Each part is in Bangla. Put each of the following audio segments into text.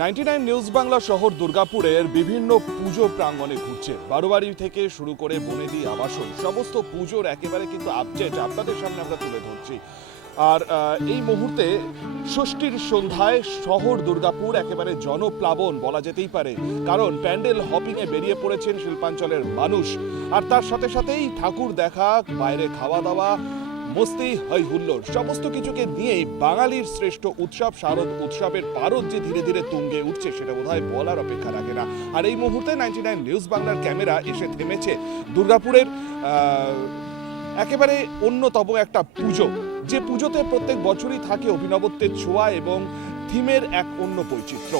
99 নিউজ বাংলা শহর দুর্গাপুরের বিভিন্ন পুজো প্রাঙ্গণে ঘুরছে। বারোয়ারি থেকে শুরু করে বনেদি আবাসন সমস্ত পুজোর একেবারে কিন্তু আপডেট আপনাদের সামনে আমরা তুলে ধরছি। আর এই মুহূর্তে ষষ্ঠীর সন্ধ্যায় শহর দুর্গাপুর একেবারে জনপ্লাবন বলা যেতেই পারে, কারণ প্যান্ডেল হপিংয়ে বেরিয়ে পড়েছেন শিল্পাঞ্চলের মানুষ। আর তার সাথে সাথেই ঠাকুর দেখা, বাইরে খাওয়া দাওয়া, মস্তি, হই হুল্লোড় সমস্ত কিছুকে নিয়েই বাঙালির শ্রেষ্ঠ উৎসব শারদ উৎসবের পারদ যে ধীরে ধীরে তুঙ্গে উঠছে সেটা বোধহয় বলার অপেক্ষা রাখে না। আর এই মুহূর্তে 99 নিউজ বাংলার ক্যামেরা এসে থেমেছে দুর্গাপুরের একেবারে অন্যতম একটা পুজো, যে পুজোতে প্রত্যেক বছরই থাকে অভিনবত্বের ছোঁয়া এবং থিমের এক অন্য বৈচিত্র্য।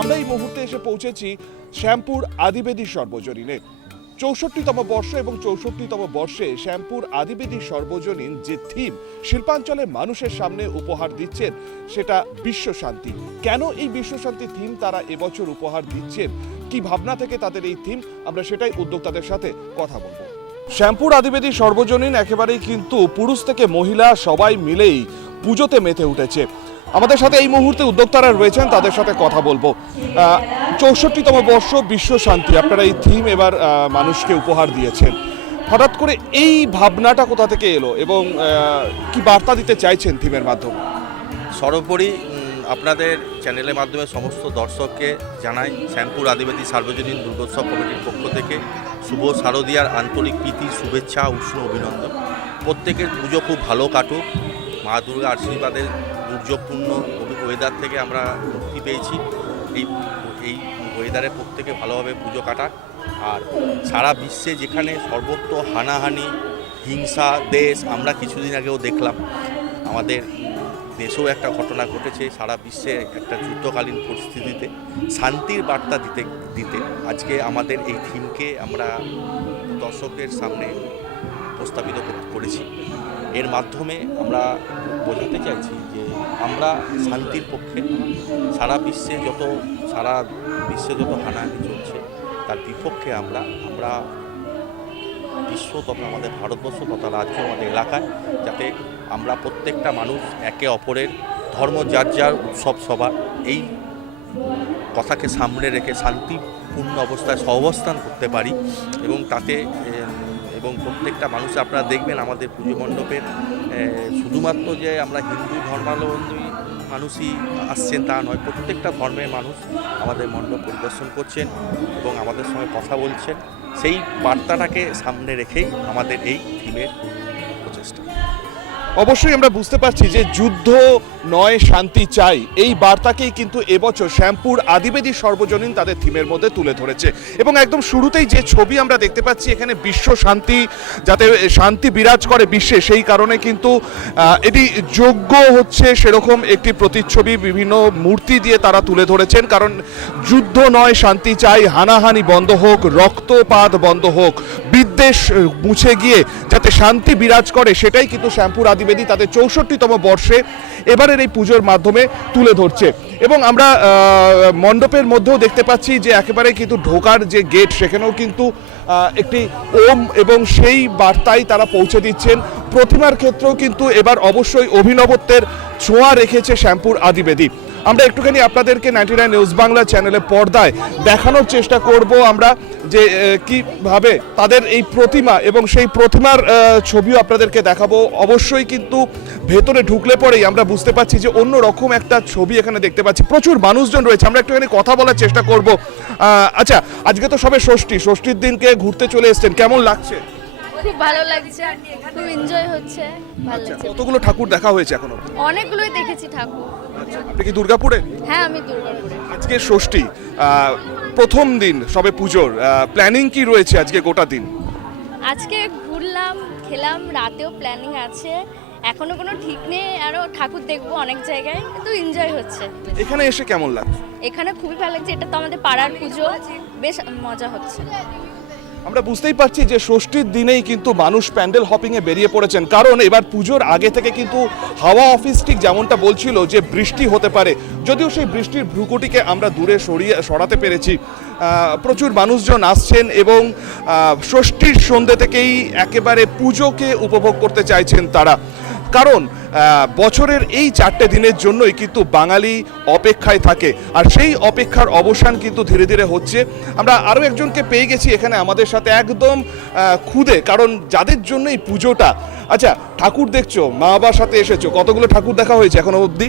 আমরা এই মুহূর্তে এসে পৌঁছেছি শ্যামপুর আদিবেদী সর্বজনীনে। 64তম বর্ষ এবং 64তম বর্ষে শ্যামপুর আদিবেদী সর্বজনীন যে থিম শিল্পাঞ্চলের মানুষের সামনে উপহার দিচ্ছেন সেটা বিশ্ব শান্তি। কেন এই বিশ্ব শান্তি থিম তারা এবছর উপহার দিচ্ছেন, কি ভাবনা থেকে তাদের এই থিম, আমরা সেটাই উদ্যোক্তাদের সাথে কথা বলবো। শ্যামপুর আদিবেদী সর্বজনীন একেবারেই কিন্তু পুরুষ থেকে মহিলা সবাই মিলেই পুজোতে মেতে উঠেছে। আমাদের সাথে এই মুহূর্তে উদ্যোক্তারা রয়েছেন, তাদের সাথে কথা বলবো। 64তম বর্ষ বিশ্ব শান্তি, আপনারা এই থিম এবার মানুষকে উপহার দিয়েছেন। হঠাৎ করে এই ভাবনাটা কোথা থেকে এলো এবং কি বার্তা দিতে চাইছেন থিমের মাধ্যমে? সর্বোপরি আপনাদের চ্যানেলের মাধ্যমে সমস্ত দর্শককে জানাই শ্যামপুর আদিবাসী সার্বজনীন দুর্গোৎসব কমিটির পক্ষ থেকে শুভ শারদীয়ার আন্তরিক প্রীতি, শুভেচ্ছা, উষ্ণ অভিনন্দন। প্রত্যেকের পুজো খুব ভালো কাটুক, মা দুর্গার আশীর্বাদের দুর্যোগপূর্ণ ওয়েদার থেকে আমরা মুক্তি পেয়েছি। এই ওয়েদারে প্রত্যেকে ভালোভাবে পুজো কাটাক। আর সারা বিশ্বে যেখানে সর্বত্র হানাহানি, হিংসা, দেশ, আমরা কিছুদিন আগেও দেখলাম আমাদের দেশেও একটা ঘটনা ঘটেছে। সারা বিশ্বে একটা যুদ্ধকালীন পরিস্থিতিতে শান্তির বার্তা দিতে আজকে আমাদের এই থিমকে আমরা দর্শকদের সামনে উপস্থাপিত করেছি। এর মাধ্যমে আমরা বোঝাতে চাইছি যে আমরা শান্তির পক্ষে। সারা বিশ্বে যত হানাহানি চলছে তার বিপক্ষে আমরা বিশ্ব তথা আমাদের ভারতবর্ষ তথা রাজ্য, আমাদের এলাকায় যাতে আমরা প্রত্যেকটা মানুষ একে অপরের ধর্ম যার যার, উৎসব সবার, এই কথাকে সামনে রেখে শান্তিপূর্ণ অবস্থায় সহাবস্থান করতে পারি এবং প্রত্যেকটা মানুষ আপনারা দেখবেন আমাদের পুজো মণ্ডপের শুধুমাত্র যে আমরা হিন্দু ধর্মাবলম্বী মানুষই আসছেন তা নয়, প্রত্যেকটা ধর্মের মানুষ আমাদের মণ্ডপ পরিদর্শন করছেন এবং আমাদের সঙ্গে কথা বলছেন। সেই বার্তাটাকে সামনে রেখেই আমাদের এই থিমের প্রচেষ্টা। অবশ্যই আমরা বুঝতে পারছি যে যুদ্ধ নয়, শান্তি চাই, এই বার্তাকেই কিন্তু এবছর শ্যামপুর আদিবেদী সর্বজনীন তাদের থিমের মধ্যে তুলে ধরেছে। এবং একদম শুরুতেই যে ছবি আমরা দেখতে পাচ্ছি এখানে বিশ্ব শান্তি, যাতে শান্তি বিরাজ করে বিশ্বে, সেই কারণে কিন্তু এটি যোগ্য হচ্ছে সেরকম একটি প্রতিচ্ছবি বিভিন্ন মূর্তি দিয়ে তারা তুলে ধরেছেন। কারণ যুদ্ধ নয়, শান্তি চাই, হানাহানি বন্ধ হোক, রক্তপাত বন্ধ হোক, বিদ্বেষ মুছে গিয়ে যাতে শান্তি বিরাজ করে, সেটাই কিন্তু শ্যামপুর আদিবেদী তাদের 64তম বর্ষে এবারের এই পুজোর মাধ্যমে তুলে ধরছে। এবং আমরা মণ্ডপের মধ্যেও দেখতে পাচ্ছি যে একেবারে কিন্তু ঢোকার যে গেট সেখানেও কিন্তু একটি ওম এবং সেই বার্তাই তারা পৌঁছে দিচ্ছেন। প্রতিমার ক্ষেত্রেও কিন্তু এবার অবশ্যই অভিনবত্বের ছোঁয়া রেখেছে শ্যামপুর আদিবেদী। আমরা একটুখানি আপনাদেরকে 99 নিউজ বাংলা চ্যানেলের পর্দায় দেখানোর চেষ্টা করব আমরা যে কিভাবে তাদের এই প্রতিমা এবং সেই প্রতিমার ছবিও আপনাদেরকে দেখাবো। অবশ্যই কিন্তু ভেতরে ঢুকলে পরেই আমরা বুঝতে পারছি যে অন্য রকম একটা ছবি এখানে দেখতে পাচ্ছি। প্রচুর মানুষজন রয়েছে, আমরা একটুখানি কথা বলার চেষ্টা করব। আচ্ছা, আজকে তো সবে ষষ্ঠীর দিনকে ঘুরতে চলে এসেছেন, কেমন লাগছে? খুব ভালো লাগছে, খুব এনজয় হচ্ছে, ভালো লাগছে। কতগুলো ঠাকুর দেখা হয়েছে এখনো? অনেকগুলোই দেখেছি ঠাকুর। আপনি কি দুর্গাপুরে? হ্যাঁ, আমি দুর্গাপুরে। আজকে ষষ্ঠী, প্রথম দিন সবে পুজোর, প্ল্যানিং কি রয়েছে আজকে গোটা দিন? আজকে ঘুরলাম, খেলাম, রাতেও প্ল্যানিং আছে, এখনো কোনো ঠিক নেই। আরো ঠাকুর দেখবো অনেক জায়গায়, কিন্তু এনজয় হচ্ছে। এখানে এসে কেমন লাগছে? এখানে খুবই ভালো লাগছে, এটা তো আমাদের পাড়ার পুজো, বেশ মজা হচ্ছে। আমরা বুঝতেই পারছি যে ষষ্ঠীর দিনেই কিন্তু মানুষ প্যান্ডেল হপিংয়ে বেরিয়ে পড়েছেন, কারণ এবার পুজোর আগে থেকে কিন্তু হাওয়া অফিস ঠিক যেমনটা বলছিল যে বৃষ্টি হতে পারে, যদিও সেই বৃষ্টির ভ্রুকুটিকে আমরা দূরে সরাতে পেরেছি। প্রচুর মানুষজন আসছেন এবং ষষ্ঠীর সন্ধ্যে থেকেই একেবারে পুজোকে উপভোগ করতে চাইছেন তারা, কারণ বছরের এই 4টে দিনের জন্যই কিন্তু বাঙালি অপেক্ষায় থাকে, আর সেই অপেক্ষার অবসান কিন্তু ধীরে ধীরে হচ্ছে। আমরা আরও একজনকে পেয়ে গেছি এখানে আমাদের সাথে একদম খুদে, কারণ যাদের জন্য এই পুজোটা। আচ্ছা, ঠাকুর দেখছো, মা বাবার সাথে এসেছো, কতগুলো ঠাকুর দেখা হয়েছে এখনো অবধি?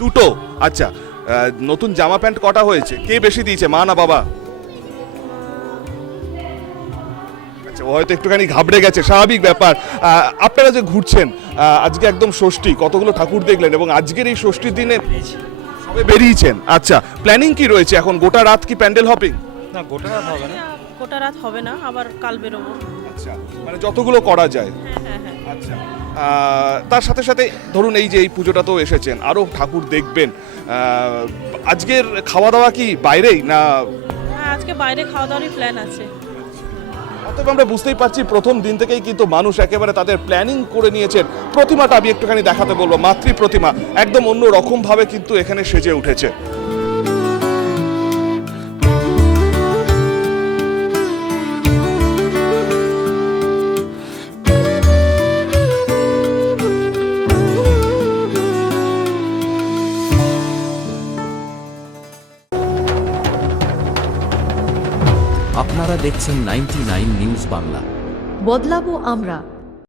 দুটো। আচ্ছা, নতুন জামা প্যান্ট কটা হয়েছে? কে বেশি দিয়েছে, মা না বাবা? ও হয়তো একটুখানি ঘাবড়ে গেছে, স্বাভাবিক ব্যাপার। আপনারা যে ঘুরছেন, আজকে একদম ষষ্ঠী, কতগুলো ঠাকুর দেখলেন এবং আজকের এই ষষ্ঠীর দিনে সবে বেরিয়েছেন? আচ্ছা, প্ল্যানিং কি রয়েছে এখন? গোটা রাত কি প্যান্ডেল হপিং? না, গোটা রাত হবে না। গোটা রাত হবে না, আবার কাল বেরোবো। আচ্ছা, মানে যতগুলো করা যায়। হ্যাঁ। আচ্ছা, তার সাথে সাথে ধরুন এই যে এই পুজোটাতেও এসেছেন, আরও ঠাকুর দেখবেন, আজকের খাওয়া দাওয়া কি বাইরেই না? হ্যাঁ, আজকে বাইরে খাওয়া দাওয়ারই প্ল্যান আছে। অতএব আমরা বুঝতেই পারছি প্রথম দিন থেকেই কিন্তু মানুষ একেবারে তাদের প্ল্যানিং করে নিয়েছেন। প্রতিমাটা আমি একটুখানি দেখাতে বলবো, মাতৃ প্রতিমা একদম অন্য রকম ভাবে কিন্তু এখানে সেজে উঠেছে। আপনারা দেখছেন 99 নিউজ বাংলা। বদলাবো আমরা।